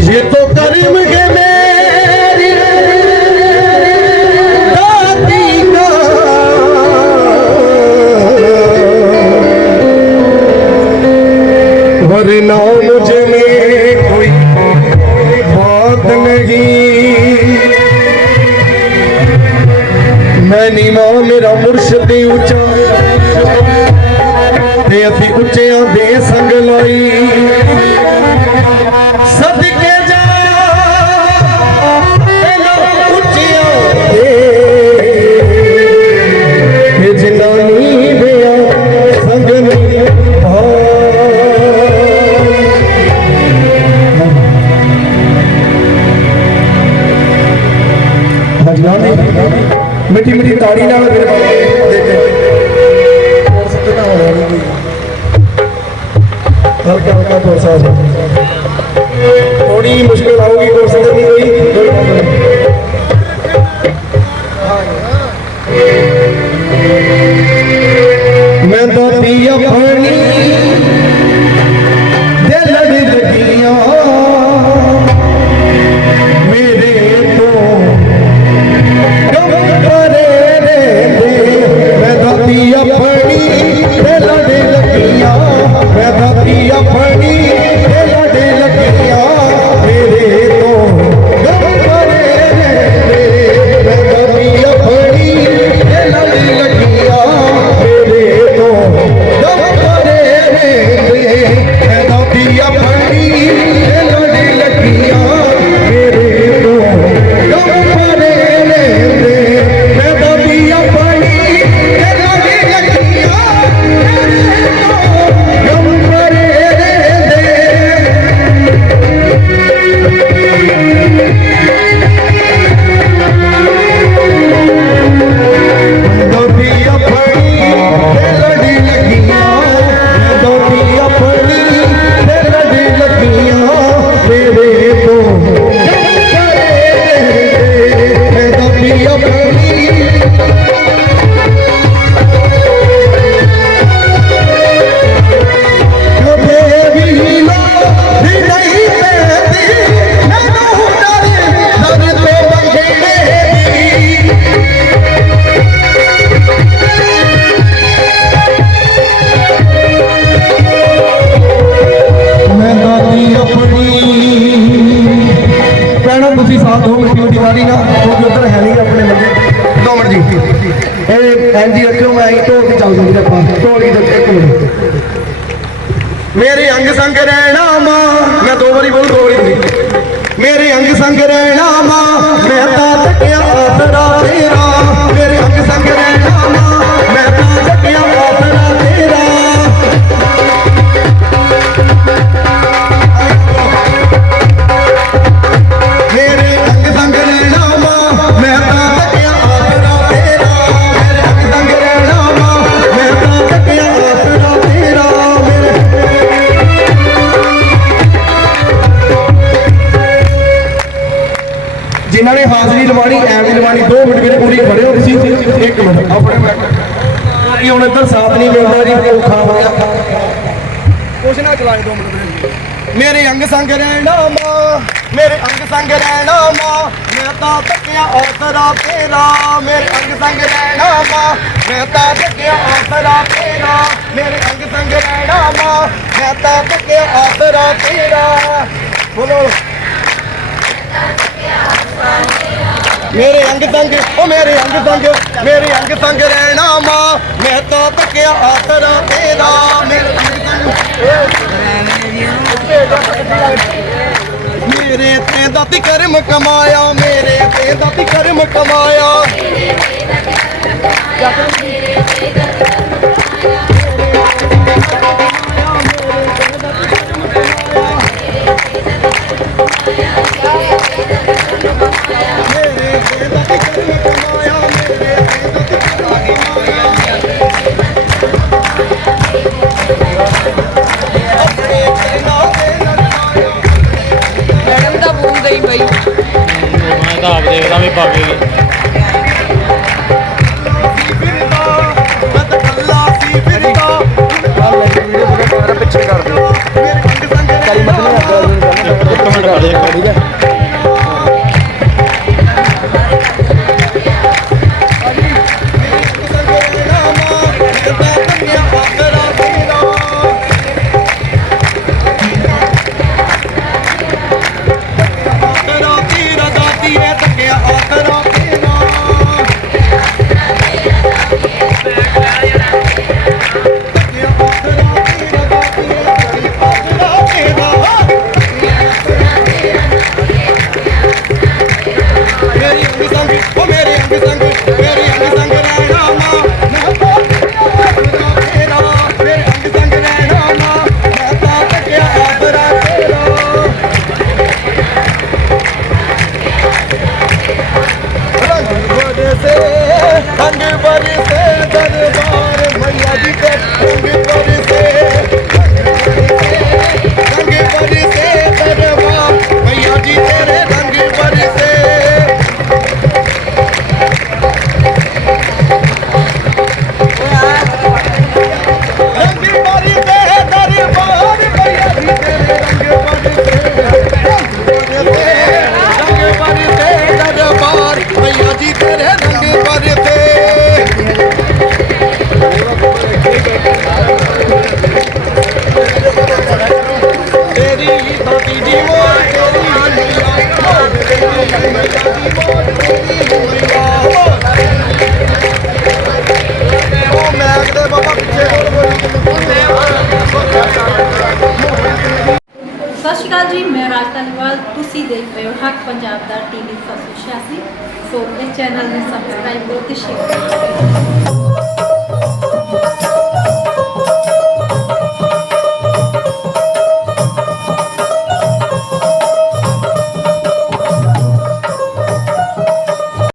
ये तो करीम के मेरी दादी का वरना मुझे में कोई बात नहीं मैं नीवा मेरा मुर्शद ही ਉੱਚਾ ਤੇ ਅਸੀਂ ਉੱਚਿਆਂ ਦੇ ਸੰਗ ਲਾਈ ਤਾਂ ਇਹ ਐਂਜੀ ਰੱਖਿਓ, ਮੈਂ ਇਹ ਢੋਲ ਕੇ ਚੱਲ ਜਾਂਦੀ ਆਪਾਂ। ਢੋਲ ਕੀ ਇੱਕ ਮਿੰਟ। ਮੇਰੇ ਅੰਗ ਸੰਗ ਰਹਿਣਾ ਮਾਂ, ਮੈਂ ਦੋ ਵਾਰੀ ਬੋਲ, ਦੋ ਵਾਰੀ ਮੇਰੇ ਅੰਗ ਸੰਗ ਰਹਿਣਾ ਮਾਂ, ਮੈਂ ਤਾਂ ਤੱਕਿਆ ਆਸਰਾ ਤੇਰਾ। ਜਿਨ੍ਹਾਂ ਨੇ ਹਾਜ਼ਰੀ ਲਵਾਣੀ ਐਵੇਂ ਲਵਾਣੀ 2 ਮਿੰਟ ਵੀਰੇ ਪੂਰੀ ਖੜੇ ਹੋ ਤੁਸੀਂ। 1 ਮਿੰਟ ਆਪਣੇ ਮਿੰਟ ਕਿ ਹੁਣ ਇੱਧਰ ਸਾਥ ਨਹੀਂ ਮਿਲਦਾ ਜੀ ਔਖਾ ਹੋ ਗਿਆ। ਕੁਛ ਨਾ ਚਲਾਏ 2 ਮਿੰਟ ਵੀਰੇ ਮੇਰੇ ਅੰਗ ਸੰਗ ਰਹਿਣਾ ਮਾਂ ਮੇਰੇ ਅੰਗ ਸੰਗ ਰਹਿਣਾ ਮਾਂ ਮੈਂ ਤਾਂ ਤੱਕਿਆ ਆਸਰਾ ਤੇਰਾ ਮੇਰੇ ਅੰਗ ਸੰਗ ਰਹਿਣਾ ਮਾਂ ਮੈਂ ਤਾਂ ਤੱਕਿਆ ਆਸਰਾ ਤੇਰਾ ਮੇਰੇ ਅੰਗ ਸੰਗ ਰਹਿਣਾ ਮਾਂ ਮੈਂ ਤਾਂ ਤੱਕਿਆ ਆਸਰਾ ਤੇਰਾ। ਬੋਲੋ। ਮੇਰੇ ਅੰਗ ਸੰਗ ਉਹ ਮੇਰੇ ਅੰਗ ਸੰਗ ਮੇਰੇ ਅੰਗ ਸੰਗ ਰਹਿਣਾ ਮਾਂ। ਮੈਂ ਤਾਂ ਤੱਕਿਆ ਆਸਰਾ ਤੇਰਾ। ਮੇਰੇ ਅੰਗ ਸੰਗ ਮੇਰੇ ਤੇ ਦਾਤੀ ਕਰਮ ਕਮਾਇਆ, ਮੇਰੇ ਤੇ ਦਾਤੀ ਕਰਮ ਕਮਾਇਆ। ਤੁਸੀਂ ਦੇਖ ਰਹੇ ਹੋ ਹੱਕ ਪੰਜਾਬ ਦਾ ਟੀਵੀ 786 ਸੋ ਇਸ ਚੈਨਲ ਨੂੰ ਸਬਸਕ੍ਰਾਈਬ ਕਰੋ ਤੇ ਸ਼ੇਅਰ ਕਰੋ।